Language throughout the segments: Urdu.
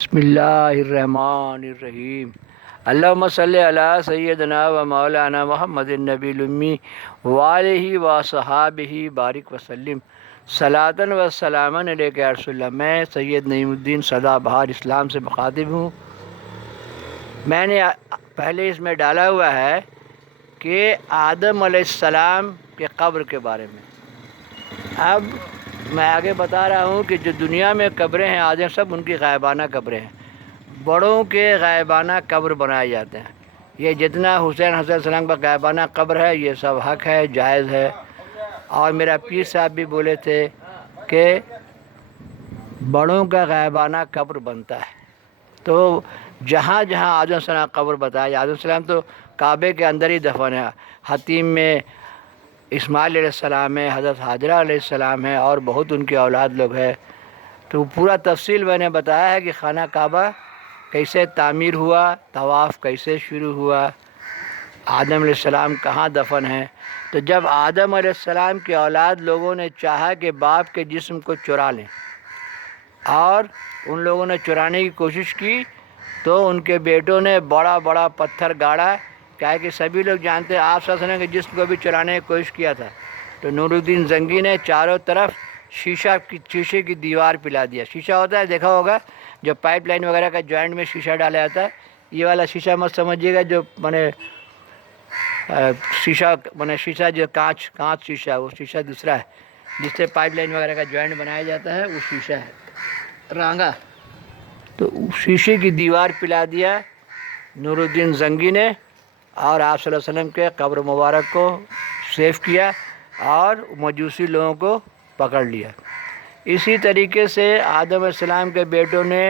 بسم اللہ الرحمن الرحیم۔ اللہم صلی علی سیدنا و مولانا محمد النبی الامی وآلہ و صحابہ بارک وسلم صلاۃ و سلاما علیک یا رسول اللہ۔ میں سید نعیم الدین سدا بہار اسلام سے مخاطب ہوں۔ میں نے پہلے اس میں ڈالا ہوا ہے کہ آدم علیہ السلام کے قبر کے بارے میں۔ اب میں آگے بتا رہا ہوں کہ جو دنیا میں قبریں ہیں آدم سب ان کی غائبانہ قبریں ہیں، بڑوں کے غائبانہ قبر بنائے جاتے ہیں۔ یہ جتنا حسین حضرت السلام کا غائبانہ قبر ہے یہ سب حق ہے، جائز ہے۔ اور میرا پیر صاحب بھی بولے تھے کہ بڑوں کا غائبانہ قبر بنتا ہے، تو جہاں جہاں آدم السلام قبر بتایا، آدم السلام تو کعبے کے اندر ہی دفن ہے، حتیم میں اسماعیل علیہ السلام ہے، حضرت حاجرہ علیہ السلام ہے، اور بہت ان کے اولاد لوگ ہیں۔ تو پورا تفصیل میں نے بتایا ہے کہ خانہ کعبہ کیسے تعمیر ہوا، طواف کیسے شروع ہوا، آدم علیہ السلام کہاں دفن ہیں۔ تو جب آدم علیہ السلام کے اولاد لوگوں نے چاہا کہ باپ کے جسم کو چرا لیں، اور ان لوگوں نے چرانے کی کوشش کی، تو ان کے بیٹوں نے بڑا بڑا پتھر گاڑا، کیا ہے کہ سبھی لوگ جانتے ہیں آپ صلی اللہ علیہ وسلم کے جسم کو بھی چرانے کی کوشش کیا تھا۔ تو نور الدین زنگی نے چاروں طرف شیشے کی دیوار پلا دیا۔ شیشہ ہوتا ہے، دیکھا ہوگا، جو پائپ لائن وغیرہ کا جوائنٹ میں شیشہ ڈالا جاتا ہے، یہ والا شیشہ مت سمجھیے گا جو شیشہ جو کانچ شیشہ، وہ شیشہ دوسرا ہے جس سے پائپ لائن وغیرہ کا جوائنٹ بنایا جاتا ہے، وہ شیشہ ہے رانگا۔ تو شیشے کی دیوار پلا دیا نور الدین زنگی نے، اور آپ صلی اللہ علیہ وسلم کے قبر مبارک کو سیف کیا اور مجوسی لوگوں کو پکڑ لیا۔ اسی طریقے سے آدم علیہ السلام کے بیٹوں نے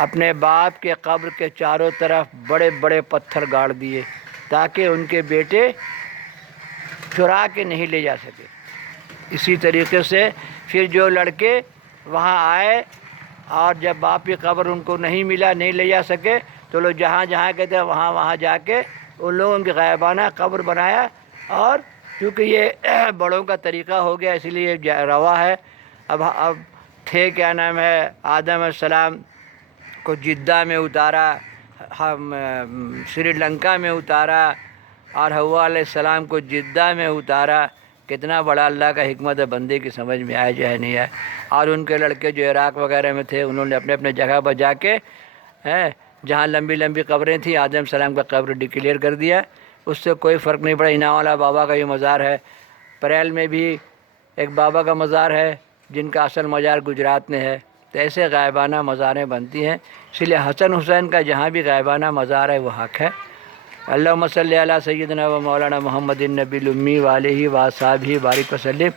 اپنے باپ کے قبر کے چاروں طرف بڑے بڑے پتھر گاڑ دیے تاکہ ان کے بیٹے چرا کے نہیں لے جا سکے۔ اسی طریقے سے پھر جو لڑکے وہاں آئے اور جب باپ کی قبر ان کو نہیں ملا، نہیں لے جا سکے، تو لوگ جہاں جہاں گئے تھے وہاں جا کے ان لوگوں کی غائبانہ قبر بنایا، اور چونکہ یہ بڑوں کا طریقہ ہو گیا اسی لیے روا ہے۔ اب تھے کیا نام ہے، آدم علیہ السلام کو جدہ میں اتارا، سری لنکا میں اتارا، اور حوا علیہ السلام کو جدہ میں اتارا۔ کتنا بڑا اللہ کا حکمت ہے، بندے کی سمجھ میں آئے چاہے نہیں آئے۔ اور ان کے لڑکے جو عراق وغیرہ میں تھے انہوں نے اپنے اپنے جگہ پر جا کے جہاں لمبی لمبی قبریں تھیں آدم السلام کا قبر ڈکلیئر کر دیا، اس سے کوئی فرق نہیں پڑا۔ اناوالہ بابا کا یہ مزار ہے، پریل میں بھی ایک بابا کا مزار ہے جن کا اصل مزار گجرات میں ہے۔ تو ایسے غائبانہ مزاریں بنتی ہیں، اس لیے حسن حسین کا جہاں بھی غائبانہ مزار ہے وہ حق ہے۔ اللہم صلی علی سیدنا و مولانا محمد النبی الامی وآلہ و صحابہ بارک وسلم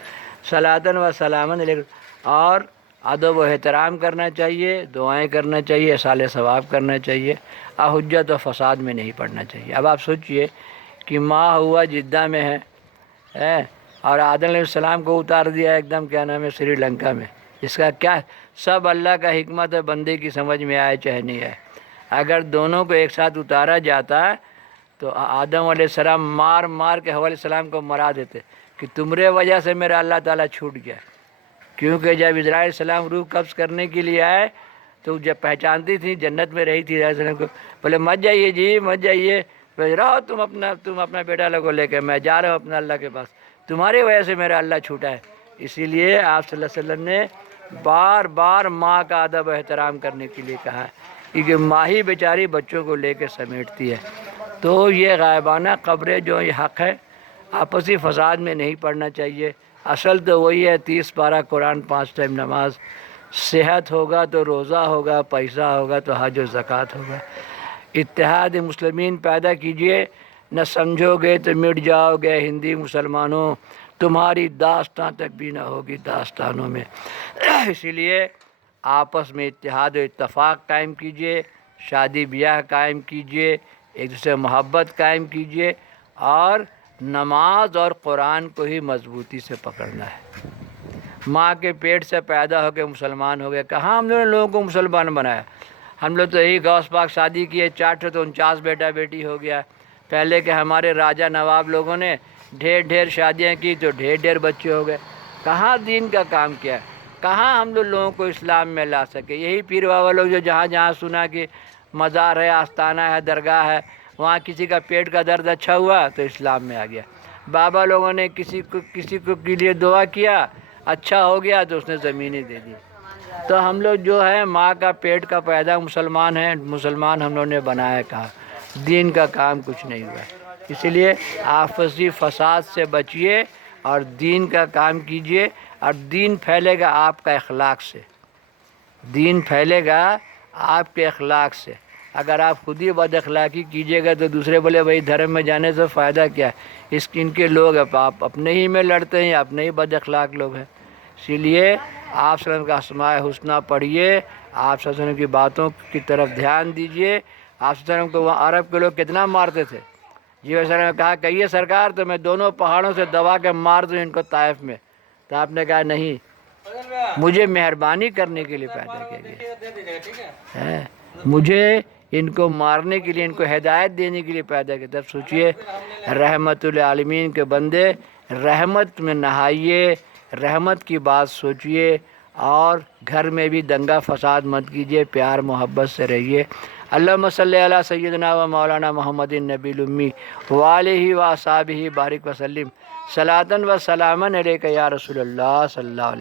صلاۃ و سلاما علیہ۔ اور ادب و احترام کرنا چاہیے، دعائیں کرنا چاہیے، اصالِ ثواب کرنا چاہیے، حجت و فساد میں نہیں پڑھنا چاہیے۔ اب آپ سوچئے کہ ماں ہوا جدہ میں ہے اور آدم علیہ السلام کو اتار دیا ایک دم کیا نام ہے سری لنکا میں۔ اس کا کیا سب اللہ کا حکمت ہے، بندے کی سمجھ میں آئے چاہے نہیں آئے۔ اگر دونوں کو ایک ساتھ اتارا جاتا تو آدم علیہ السلام مار مار کے حوا علیہ السلام کو مرا دیتے کہ تمہارے وجہ سے میرا اللہ تعالیٰ چھوٹ گیا۔ کیونکہ جب اسرائیل علیہ السلام روح قبض کرنے کے لیے آئے تو جب پہچانتی تھی جنت میں رہی تھی علیہ السلام کو، بولے مت جائیے جی مت جائیے، رہو تم اپنا بیٹا لوگ کو لے کے، میں جا رہا ہوں اپنا اللہ کے پاس، تمہاری وجہ سے میرا اللہ چھوٹا ہے۔ اسی لیے آپ صلی اللہ علیہ وسلم نے بار بار ماں کا ادب و احترام کرنے کے لیے کہا ہے، کیونکہ ماں ہی بیچاری بچوں کو لے کے سمیٹتی ہے۔ تو یہ غائبانہ قبریں جو یہ حق ہے، آپسی فساد میں نہیں پڑھنا چاہیے۔ اصل تو وہی ہے 30 پارہ قرآن، 5 ٹائم نماز، صحت ہوگا تو روزہ ہوگا، پیسہ ہوگا تو حج و زکوٰۃ ہوگا۔ اتحاد مسلمین پیدا کیجئے، نہ سمجھو گے تو مٹ جاؤ گے ہندی مسلمانوں، تمہاری داستان تک بھی نہ ہوگی داستانوں میں۔ اسی لیے آپس میں اتحاد و اتفاق قائم کیجئے، شادی بیاہ قائم کیجئے، ایک دوسرے محبت قائم کیجئے، اور نماز اور قرآن کو ہی مضبوطی سے پکڑنا ہے۔ ماں کے پیٹ سے پیدا ہو کے مسلمان ہو گئے، کہاں ہم نے لوگوں کو مسلمان بنایا؟ ہم لوگ تو یہی غوث پاک شادی کیے، 4 تو 49 بیٹا بیٹی ہو گیا۔ پہلے کے ہمارے راجہ نواب لوگوں نے ڈھیر شادیاں کی تو ڈھیر بچے ہو گئے۔ کہاں دین کا کام کیا؟ کہاں ہم لوگوں کو اسلام میں لا سکے. یہی پیر بابا لوگ جو جہاں جہاں سنا کہ مزار ہے، آستانہ ہے، درگاہ ہے، وہاں کسی کا پیٹ کا درد اچھا ہوا تو اسلام میں آ گیا. بابا لوگوں نے کسی کو کے لیے دعا کیا، اچھا ہو گیا تو اس نے زمینیں دے دی. تو ہم لوگ جو ہے ماں کا پیٹ کا پیدا مسلمان ہیں، مسلمان ہم لوگوں نے بنایا. کہا دین کا کام کچھ نہیں ہوا. اسی لیے آپسی فساد سے بچیے اور دین کا کام کیجیے. اور دین پھیلے گا آپ کا اخلاق سے، دین پھیلے گا آپ کے اخلاق سے. اگر آپ خود ہی بد اخلاقی کیجیے گا تو دوسرے بولے بھائی دھرم میں جانے سے فائدہ کیا ہے، ان کے لوگ آپ اپنے ہی میں لڑتے ہیں، اپنے ہی بد اخلاق لوگ ہیں. اسی لیے آپ صلی اللہ علیہ وسلم کا اسماء حسنہ پڑھیے، آپ صلی اللہ علیہ وسلم کی باتوں کی طرف دھیان دیجیے. آپ صلی اللہ علیہ وسلم کو وہاں عرب کے لوگ کتنا مارتے تھے. جی وسلم نے کہا کہیے سرکار تو میں دونوں پہاڑوں سے دبا کے مار دوں ان کو طائف میں. تو آپ نے کہا نہیں، مجھے مہربانی کرنے کے لیے پیدا کیا گیا، مجھے ان کو مارنے کے لیے، ان کو ہدایت دینے کے لیے پیدا کیا. تب سوچئے رحمت للعالمین کے بندے، رحمت میں نہائیے، رحمت کی بات سوچئے، اور گھر میں بھی دنگا فساد مت کیجیے، پیار محبت سے رہیے. اللہم صلی علی سیدنا و مولانا محمد النبی الامی وآلہ و اصحابہ بارک وسلم صلاۃ و سلاما علیک یا رسول اللہ صلی اللہ علیہ وسلم.